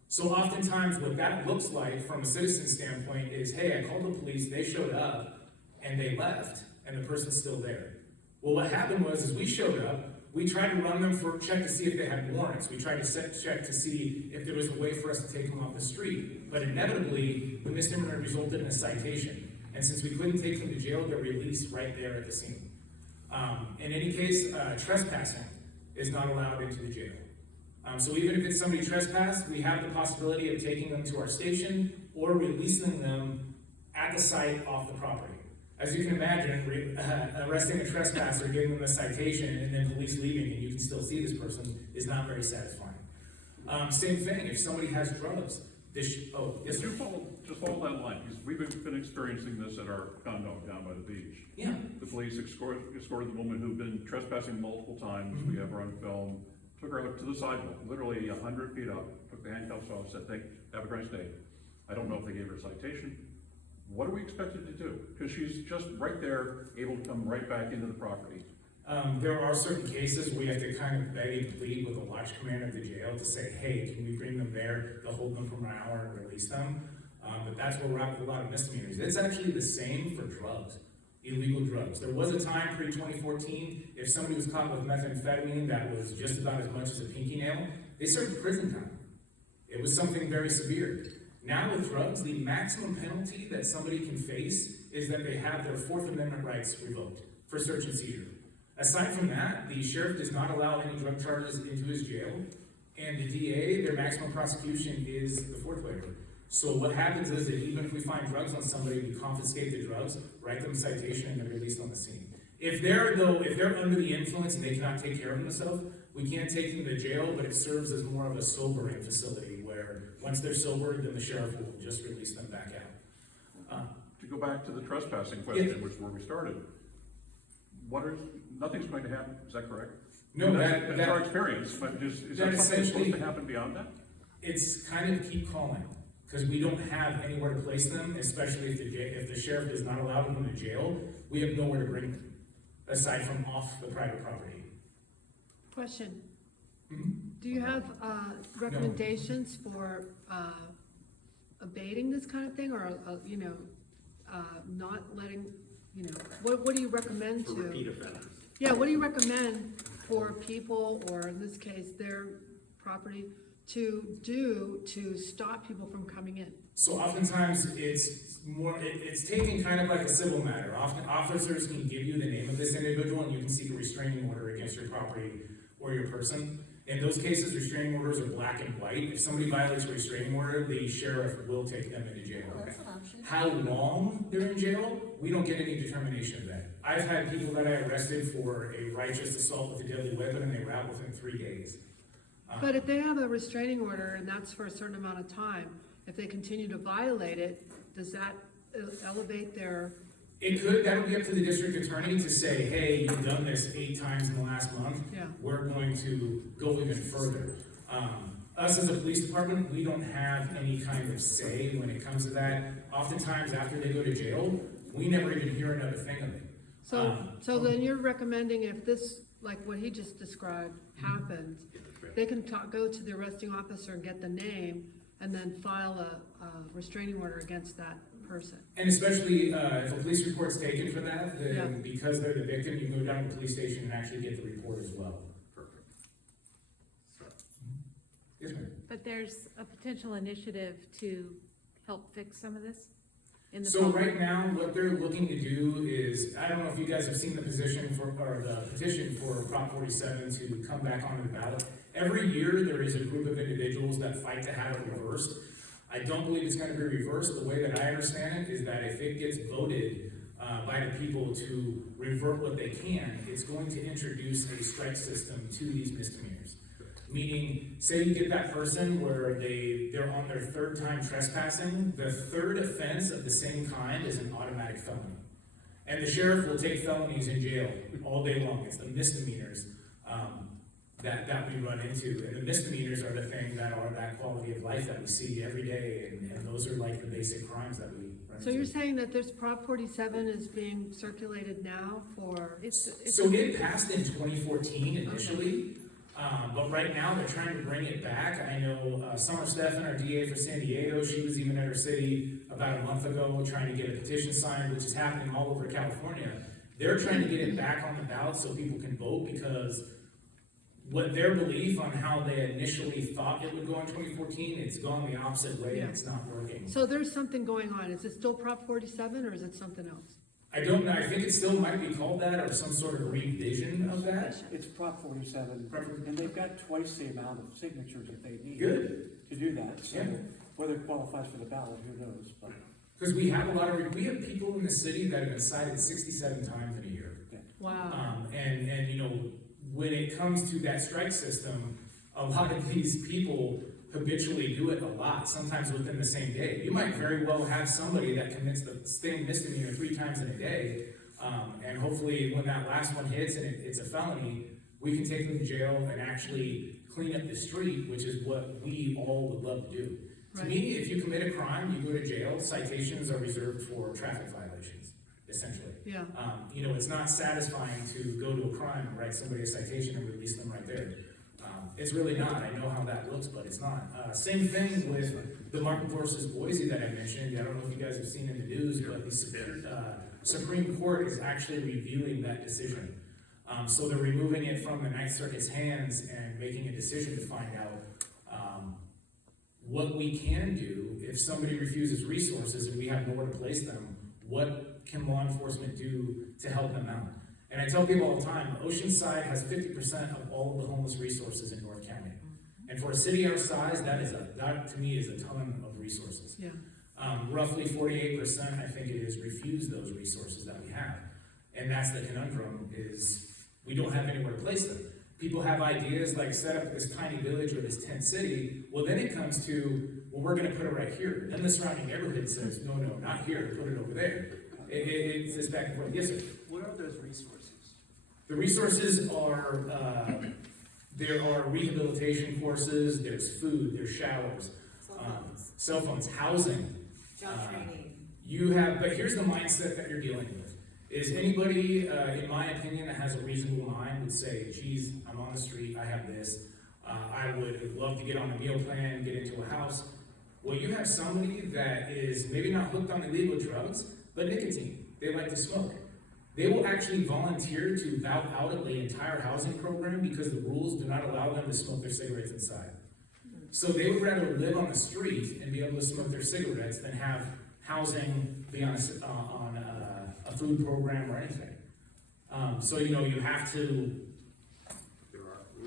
So oftentimes what that looks like from a citizen standpoint is, hey, I called the police, they showed up, and they left, and the person's still there. Well, what happened was we showed up, we tried to run them for check to see if they had warrants. We tried to check to see if there was a way for us to take them off the street. But inevitably, the misdemeanor resulted in a citation. And since we couldn't take them to jail, they're released right there at the scene. In any case, trespassing is not allowed into the jail. So even if it's somebody trespassed, we have the possibility of taking them to our station or releasing them at the site off the property. As you can imagine, arresting a trespasser, giving them a citation, and then police leaving and you can still see this person is not very satisfying. Same thing, if somebody has drugs, yes, sir. Just follow that line, because we've been experiencing this at our condo down by the beach. Yeah. The police escorted the woman who'd been trespassing multiple times. We have her on film. Took her out to the sidewalk, literally 100 feet up. Took the handcuffs off. Said, "Have a nice day." I don't know if they gave her a citation. What are we expected to do? Because she's just right there, able to come right back into the property. There are certain cases where you have to kind of beg and plead with the watch commander of the jail to say, hey, can we bring them there to hold them for an hour and release them? But that's where we're at with a lot of misdemeanors. It's actually the same for drugs, illegal drugs. There was a time pre-2014, if somebody was caught with methamphetamine that was just about as much as a pinky nail, they served prison time. It was something very severe. Now with drugs, the maximum penalty that somebody can face is that they have their Fourth Amendment rights revoked for search and seizure. Aside from that, the sheriff does not allow any drug charges into his jail, and the DA, their maximum prosecution is the fourth waiver. So what happens is that even if we find drugs on somebody, we confiscate the drugs, write them a citation, and they're released on the scene. If they're under the influence and they cannot take care of themselves, we can't take them to jail, but it serves as more of a sobering facility where once they're sober, then the sheriff will just release them back out. To go back to the trespassing question, which is where we started, nothing's going to happen, is that correct? No, that's our experience, but is there something supposed to happen beyond that? It's kind of keep calling, because we don't have anywhere to place them, especially if the sheriff does not allow them to jail, we have nowhere to bring them, aside from off the private property. Question. Hmm? Do you have recommendations for abating this kind of thing, or, not letting, what do you recommend For to? repeat offenders. Yeah, what do you recommend for people, or in this case, their property, to do to stop people from coming in? So oftentimes it's taken kind of like a civil matter. Often officers can give you the name of this individual and you can seek a restraining order against your property or your person. In those cases, restraining orders are black and white. If somebody violates a restraining order, the sheriff will take them into jail. That's an option. How long they're in jail, we don't get any determination of that. I've had people that I arrested for a righteous assault with a deadly weapon and they were out within 3 days. But if they have a restraining order and that's for a certain amount of time, if they continue to violate it, does that elevate their? It could, that'll be up to the district attorney to say, hey, you've done this 8 times in the last month. Yeah. We're going to go even further. Us as a police department, we don't have any kind of say when it comes to that. Oftentimes after they go to jail, we never even hear another thing of it. So then you're recommending if this, like what he just described, happens, they can go to the arresting officer and get the name and then file a restraining order against that person. And especially if a police report's taken for that, then Yeah. because they're the victim, you can go down to the police station and actually get the report as well. Perfect. Yes, ma'am. But there's a potential initiative to help fix some of this in the. So right now, what they're looking to do is, I don't know if you guys have seen the petition for Prop 47 to come back onto the ballot. Every year, there is a group of individuals that fight to have it reversed. I don't believe it's gonna be reversed. The way that I understand it is that if it gets voted by the people to revert what they can, it's going to introduce a strike system to these misdemeanors. Meaning, say you get that person where they're on their 3rd time trespassing, the 3rd offense of the same kind is an automatic felony. And the sheriff will take felonies in jail all day long. It's the misdemeanors that we run into. And the misdemeanors are the thing that are that quality of life that we see every day, and those are like the basic crimes that we run into. So you're saying that this Prop 47 is being circulated now for? So it passed in 2014 initially. But right now, they're trying to bring it back. I know Summer Stephan, our DA for San Diego, she was even at her city about a month ago trying to get a petition signed, which is happening all over California. They're trying to get it back on the ballot so people can vote, because what their belief on how they initially thought it would go in 2014, it's gone the opposite way, and it's not working. So there's something going on. Is it still Prop 47 or is it something else? I don't know, I think it still might be called that, or some sort of revision of that. It's Prop 47, and they've got twice the amount of signatures that they need Good. to do that. So Yeah. whether it qualifies for the ballot, who knows? But Because we have we have people in the city that have been cited 67 times in a year. Wow. And you know, when it comes to that strike system, a lot of these people habitually do it a lot, sometimes within the same day. You might very well have somebody that commits the same misdemeanor 3 times in a day, and hopefully when that last one hits and it's a felony, we can take them to jail and actually clean up the street, which is what we all would love to do. To me, if you commit a crime, you go to jail. Citations are reserved for traffic violations, essentially. Yeah. You know, it's not satisfying to go to a crime and write somebody a citation and release them right there. It's really not. I know how that looks, but it's not. Same thing with the Martin versus Boise that I mentioned. I don't know if you guys have seen in the news, but the Supreme Court is actually reviewing that decision. So they're removing it from the Ninth Circuit's hands and making a decision to find out what we can do if somebody refuses resources and we have nowhere to place them. What can law enforcement do to help them out? And I tell people all the time, Oceanside has 50% of all of the homeless resources in North County. And for a city our size, that to me is a ton of resources. Yeah. Roughly 48%, I think it is, refuse those resources that we have. And that's the conundrum, is we don't have anywhere to place them. People have ideas like set up this tiny village or this tent city. Well, then it comes to, well, we're gonna put it right here. Then the surrounding neighborhood says, no, not here, put it over there. It's this back and forth. Yes, sir? What are those resources? The resources are, there are rehabilitation courses, there's food, there's showers, cell phones, housing. Job training. You have, but here's the mindset that you're dealing with. Is anybody, in my opinion, that has a reasonable mind would say, geez, I'm on the street, I have this, I would love to get on a meal plan, get into a house. Well, you have somebody that is maybe not hooked on illegal drugs, but nicotine. They like to smoke. They will actually volunteer to vow out of the entire housing program because the rules do not allow them to smoke their cigarettes inside. So they would rather live on the street and be able to smoke their cigarettes than have housing, be on a food program or anything. So, you have to,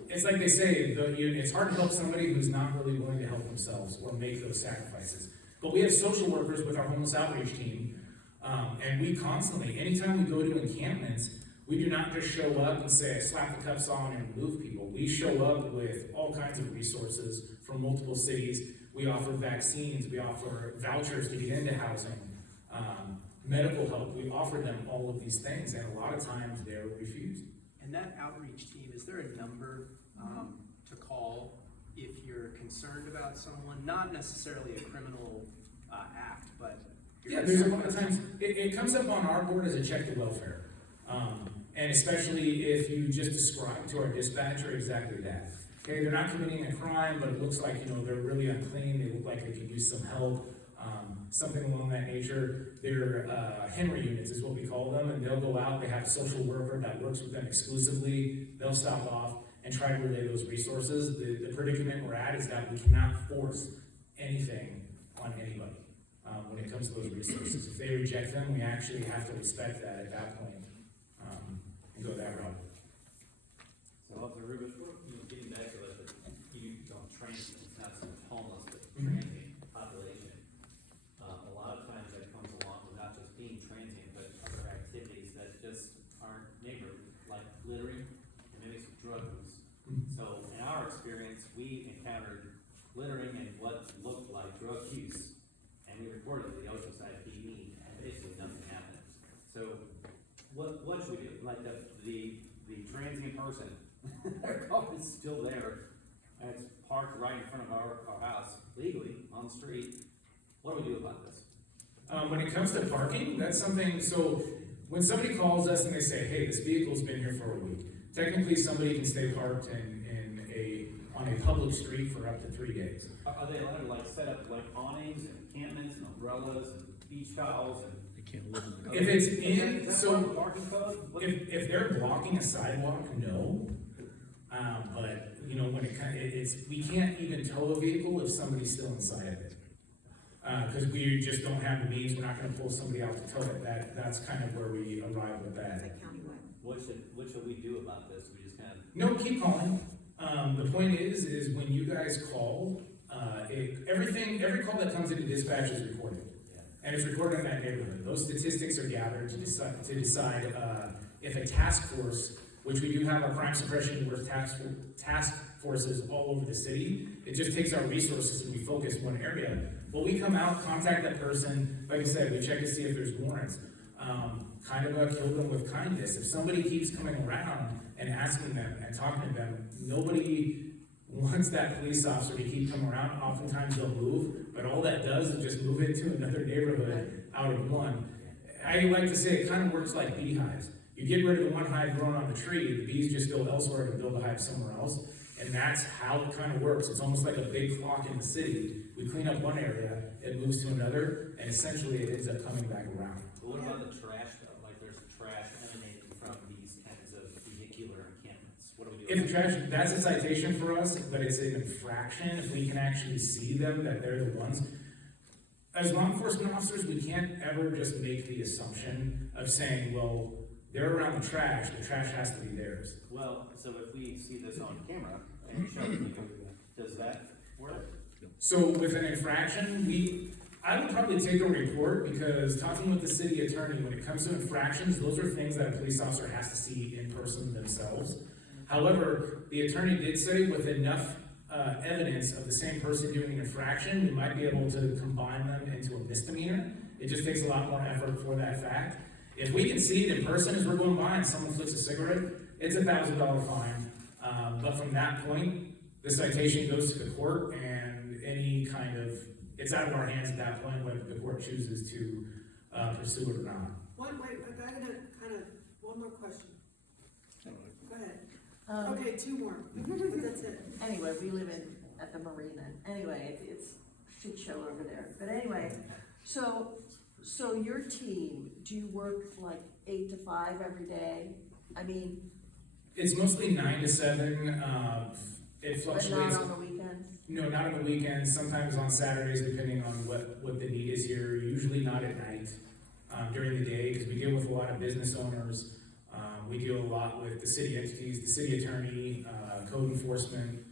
it's like they say, it's hard to help somebody who's not really willing to help themselves or make those sacrifices. But we have social workers with our homeless outreach team, and we constantly, anytime we go to encampments, we do not just show up and say, slap the cuffs on and remove people. We show up with all kinds of resources from multiple cities. We offer vaccines, we offer vouchers to get into housing, medical help. We offer them all of these things, and a lot of times they're refused. And that outreach team, is there a number to call if you're concerned about someone, not necessarily a criminal act, but... Yeah, there's a lot of times, it comes up on our board as a check to welfare. And especially if you just describe to our dispatcher exactly that. Okay, they're not committing a crime, but it looks like, they're really unclean, they look like they could use some help, something along that nature. They're Henry units is what we call them, and they'll go out, they have a social worker that works with them exclusively, they'll stop off and try to relay those resources. The predicament we're at is that we cannot force anything on anybody when it comes to those resources. If they reject them, we actually have to respect that at that point and go that route. So, Officer Rubin, getting back to it, you don't train, it's not so much homeless, but transient population. A lot of times that comes along with not just being transient, but other activities that just aren't neighborhood, like littering and maybe some drug use. So, in our experience, we encountered littering and what looked like drug use, and we reported to the Oceanside PD, and basically nothing happened. So, what should we do? Like the transient person, their car is still there, and it's parked right in front of our house, legally, on the street. What do we do about this? When it comes to parking, that's something, so when somebody calls us and they say, hey, this vehicle's been here for a week, technically somebody can stay parked on a public street for up to 3 days. Are they allowed to like set up like awnings and encampments and umbrellas and beach towels and? They can't live in the. If it's in, so Parking code? if they're blocking a sidewalk, no. But when we can't even tow a vehicle if somebody's still inside of it. Because we just don't have the means, we're not gonna pull somebody out to tow it. That's kind of where we arrive with that. What should we do about this? We just kind of. No, keep calling. The point is when you guys call, every call that comes into dispatch is recorded. And it's recorded in that neighborhood. Those statistics are gathered to decide if a task force, which we do have our crime suppression task forces all over the city, it just takes our resources and we focus one area. Well, we come out, contact that person, like I said, we check to see if there's warrants. Kind of kill them with kindness. If somebody keeps coming around and asking them and talking to them, nobody wants that police officer to keep coming around. Oftentimes they'll move, but all that does is just move it to another neighborhood out of one. I like to say it kind of works like beehives. You get rid of the one hive growing on the tree, the bees just build elsewhere and build a hive somewhere else. And that's how it kind of works. It's almost like a big clock in the city. We clean up one area, it moves to another, and essentially it ends up coming back around. But what about the trash though? Like there's trash emanating from these kinds of vehicular encampments. What do we do? If the trash, that's a citation for us, but it's an infraction if we can actually see them, that they're the ones. As law enforcement officers, we can't ever just make the assumption of saying, well, they're around the trash has to be theirs. Well, so if we see this on camera and show you, does that work? So with an infraction, I would probably take a report, because talking with the city attorney, when it comes to infractions, those are things that a police officer has to see in person themselves. However, the attorney did say with enough evidence of the same person doing an infraction, we might be able to combine them into a misdemeanor. It just takes a lot more effort for that fact. If we can see it in person as we're going by and someone flicks a cigarette, it's $1,000 fine. But from that point, the citation goes to the court, and any kind of, it's out of our hands at that point whether the court chooses to pursue it or not. One more question. Go ahead. Okay, two more. That's it. Anyway, we live at the marina. Anyway, it's a shit show over there. But anyway, so your team, do you work like 8 to 5 every day? I mean, It's mostly 9 to 7. It but fluctuates. not on the weekends? No, not on the weekends, sometimes on Saturdays, depending on what the need is here, usually not at night, during the day, because we deal with a lot of business owners. We deal a lot with the city entities, the city attorney, code enforcement.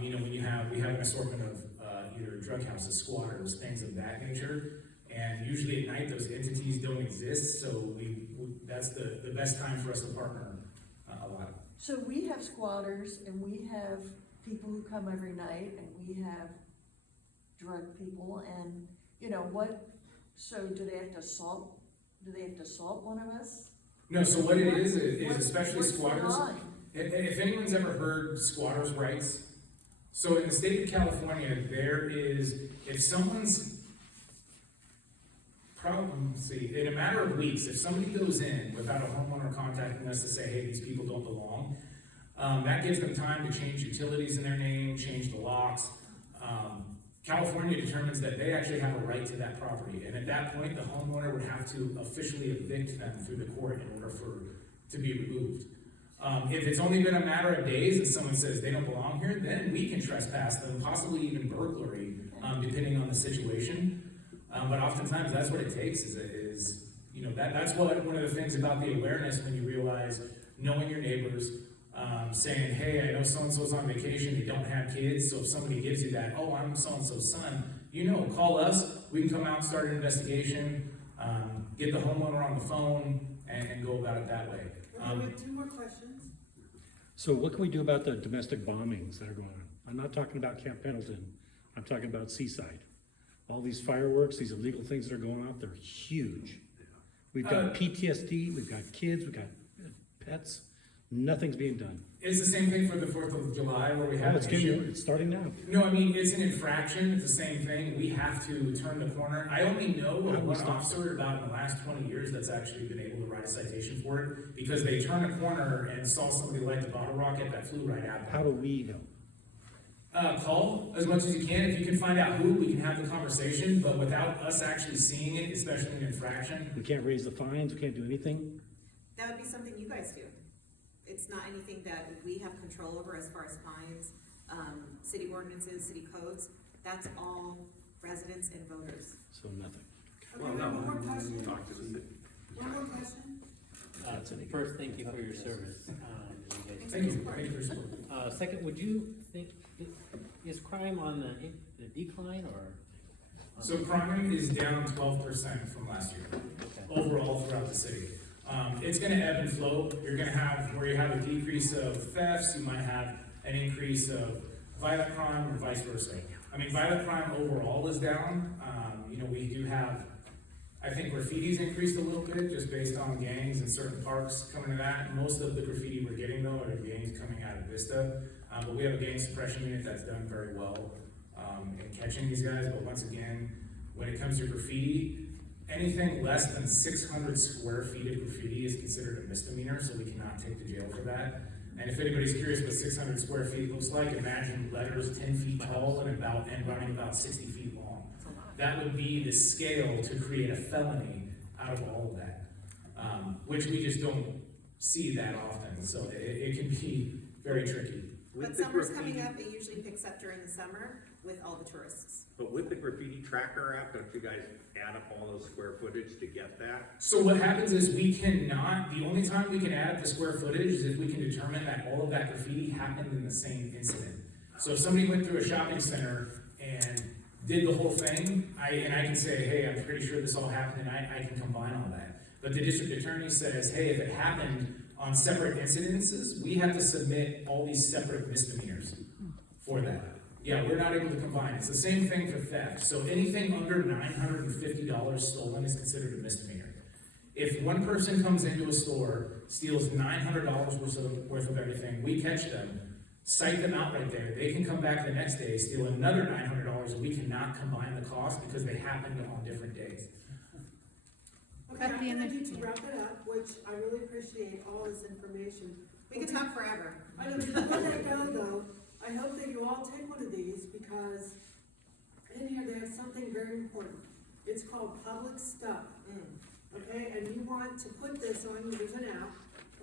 When we have an assortment of either drug houses, squatters, things of that nature. And usually at night, those entities don't exist, so that's the best time for us to partner a lot. So we have squatters and we have people who come every night and we have drug people and, so do they have to assault one of us? No, so what it is especially what's the squatters. line? If anyone's ever heard squatters' rights, so in the state of California, there is, if someone's in a matter of weeks, if somebody goes in without a homeowner contacting us to say, hey, these people don't belong, that gives them time to change utilities in their name, change the locks. California determines that they actually have a right to that property, and at that point, the homeowner would have to officially evict them through the court in order to be removed. If it's only been a matter of days and someone says they don't belong here, then we can trespass them, possibly even burglary, depending on the situation. But oftentimes, that's what it takes. That's one of the things about the awareness when you realize knowing your neighbors, saying, hey, I know so-and-so's on vacation, they don't have kids, so if somebody gives you that, oh, I'm so-and-so's son, call us, we can come out, start an investigation, get the homeowner on the phone, and go about it that way. We have 2 more questions. So what can we do about the domestic bombings that are going on? I'm not talking about Camp Pendleton, I'm talking about Seaside. All these fireworks, these illegal things that are going on, they're huge. We've got PTSD, we've got kids, we've got pets, nothing's being done. It's the same thing for the 4th of July where we have It's starting now. No, it's an infraction, it's the same thing, we have to turn the corner. I only know of one officer about in the last 20 years that's actually been able to write a citation for it, because they turned a corner and saw somebody light the bottle rocket that flew right at them. How do we help? Call as much as you can. If you can find out who, we can have the conversation, but without us actually seeing it, especially an infraction. We can't raise the fines, we can't do anything? That would be something you guys do. It's not anything that we have control over as far as fines, city ordinances, city codes. That's all residents and voters. So nothing. Okay, one more question. One more question. First, thank you for your service. Thank you. Thank you for your support. Second, would you think, is crime on the decline or? So crime is down 12% from last year, overall throughout the city. It's gonna ebb and flow. You're gonna have, where you have a decrease of thefts, you might have an increase of violent crime or vice versa. Violent crime overall is down. We do have, I think graffiti's increased a little bit just based on gangs in certain parks coming to that. Most of the graffiti we're getting though are gangs coming out of Vista. But we have a gang suppression unit that's done very well in catching these guys. But once again, when it comes to graffiti, anything less than 600 square feet of graffiti is considered a misdemeanor, so we cannot take to jail for that. And if anybody's curious what 600 square feet looks like, imagine letters 10 feet tall and running about 60 feet long. That would be the scale to create a felony out of all of that, which we just don't see that often, so it can be very tricky. But summer's coming up, it usually picks up during the summer with all the tourists. But with the graffiti tracker app, don't you guys add up all those square footage to get that? So what happens is we cannot, the only time we can add up the square footage is if we can determine that all of that graffiti happened in the same incident. So if somebody went through a shopping center and did the whole thing, I can say, hey, I'm pretty sure this all happened, and I can combine all that. But the district attorney says, hey, if it happened on separate incidences, we have to submit all these separate misdemeanors for that. Yeah, we're not able to combine. It's the same thing for theft. So anything under $950 stolen is considered a misdemeanor. If one person comes into a store, steals $900 worth of everything, we catch them, cite them out right there, they can come back the next day, steal another $900, and we cannot combine the cost because they happened on different days. Okay, I'm gonna need to wrap it up, which I really appreciate all this information. We could talk forever. I know, before I go though, I hope that you all take one of these, because in here they have something very important. It's called public stuff. Okay, and you want to put this on, there's an app,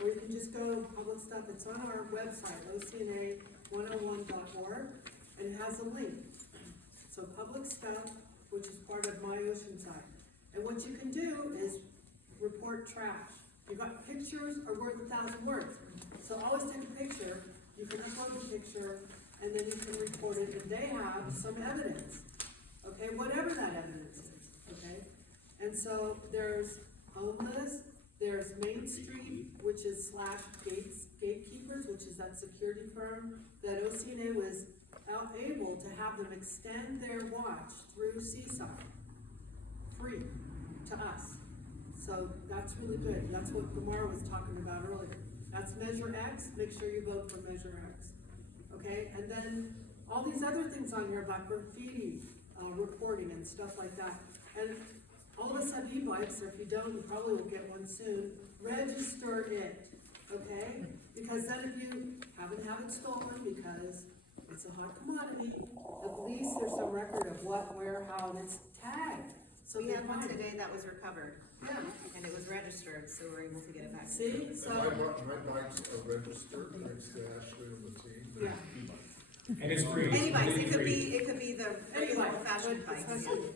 or you can just go public stuff, it's on our website, ocna101.org, and it has a link. So public stuff, which is part of My Oceanside. And what you can do is report trash. You've got pictures are worth 1,000 words. So always take a picture, you can upload the picture, and then you can report it, and they have some evidence. Okay, whatever that evidence is, okay? And so there's homeless, there's Main Street, which is /gatekeepers, which is that security firm that OCNA was able to have them extend their watch through Seaside, free to us. So that's really good. That's what Gumaro was talking about earlier. That's Measure X. Make sure you vote for Measure X. Okay, and then all these other things on here about graffiti reporting and stuff like that. And all of us have e-bikes, or if you don't, you probably will get one soon. Register it, okay? Because then if you haven't had it stolen, because it's a hot commodity, at least there's some record of what, where, how, and it's tagged. So We they had one find it. today that was recovered, Yeah. and it was registered, so we're able to get it back. See, And so, my bikes are registered, thanks to Ashley and the team. yeah. And it's free. Any bikes, Completely free. it could be the Anyway, regular old-fashioned but bikes. especially-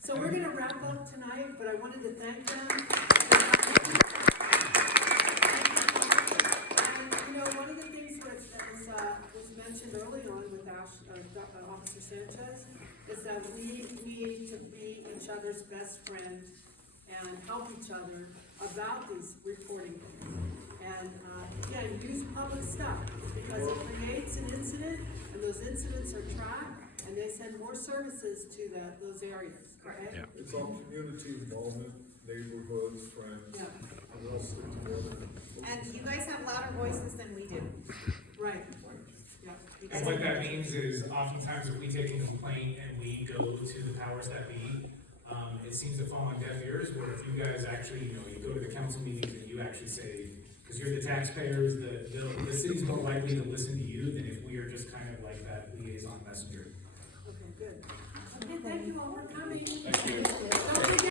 So we're gonna wrap up tonight, but I wanted to thank them. And, you know, one of the things that was mentioned early on with Officer Sanchez is that we need to be each other's best friend and help each other about these reporting things. And, again, use public stuff, because it creates an incident, and those incidents are tracked, and they send more services to those areas, okay? Yeah. It's all community involvement, neighborhoods, friends, Yeah. we all stick together. And you guys have louder voices than we do. Right, yeah. And what that means is oftentimes if we take a complaint and we go to the powers that be, it seems to fall on deaf ears, where if you guys actually, you go to the council meetings and you actually say, because you're the taxpayers, the city's more likely to listen to you than if we are just kind of like that liaison messenger. Okay, good. Okay, thank you all for coming. Thank you. Don't forget